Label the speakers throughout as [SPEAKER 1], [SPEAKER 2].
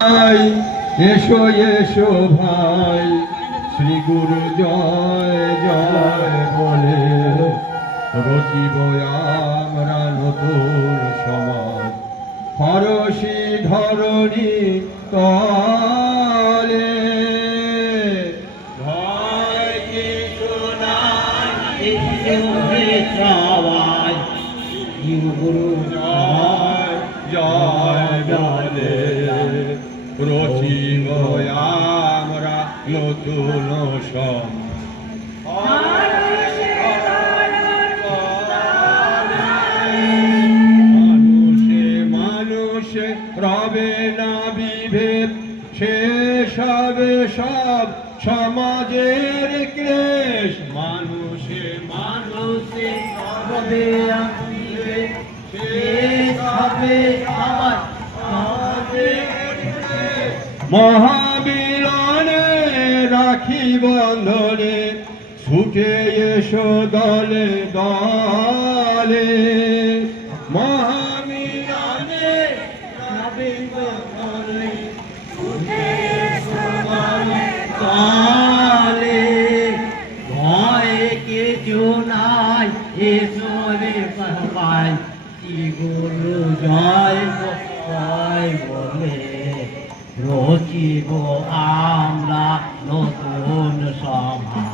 [SPEAKER 1] ভাই, এসো এসো ভাই। শ্রী গুরু জয় জয় বলে। রচিব আমরা নতুন সমাজ। ফরসি ধরণী তলে। ভয়
[SPEAKER 2] গুরু
[SPEAKER 1] জয় জয় বলে। রচিব আমরা নতুন সমাজ মানুষে মানুষে রবে না বিভেদ শেষ হবে সব সমাজের ক্লেশ। মানুষে
[SPEAKER 2] মানুষে শেষ হবে আমার
[SPEAKER 1] মহাবিলনে রাখি বন্ধনে ছুটে এসো দলে দলে।
[SPEAKER 2] হবে বলে কালে ভয় শ্রী গুরু জয় জয় বলে। রচিব আমরা নতুন সভা।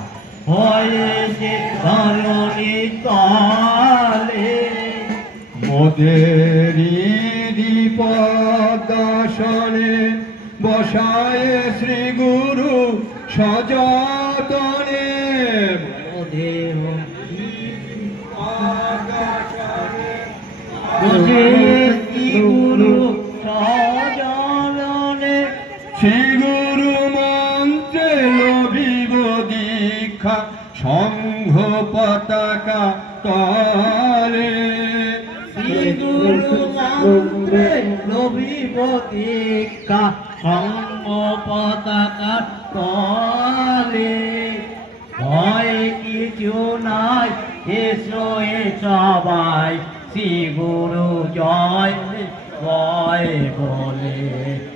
[SPEAKER 2] হয়েছে ধরণী তলে
[SPEAKER 1] মোদেরি দীপদর্শনে বসায় শ্রী গুরু সযতনে।
[SPEAKER 2] দেহ
[SPEAKER 1] শ্রী গুরু মন্ত্রে লভিব দীক্ষা, সংঘ পতাকা তলে।
[SPEAKER 2] শ্রী গুরু মন্ত্রে লভিব দীক্ষা সঙ্গ পতাকা তলে। ভয় কিছু নাই, এসো, এ সবাই। শ্রী জয় জয় বলে।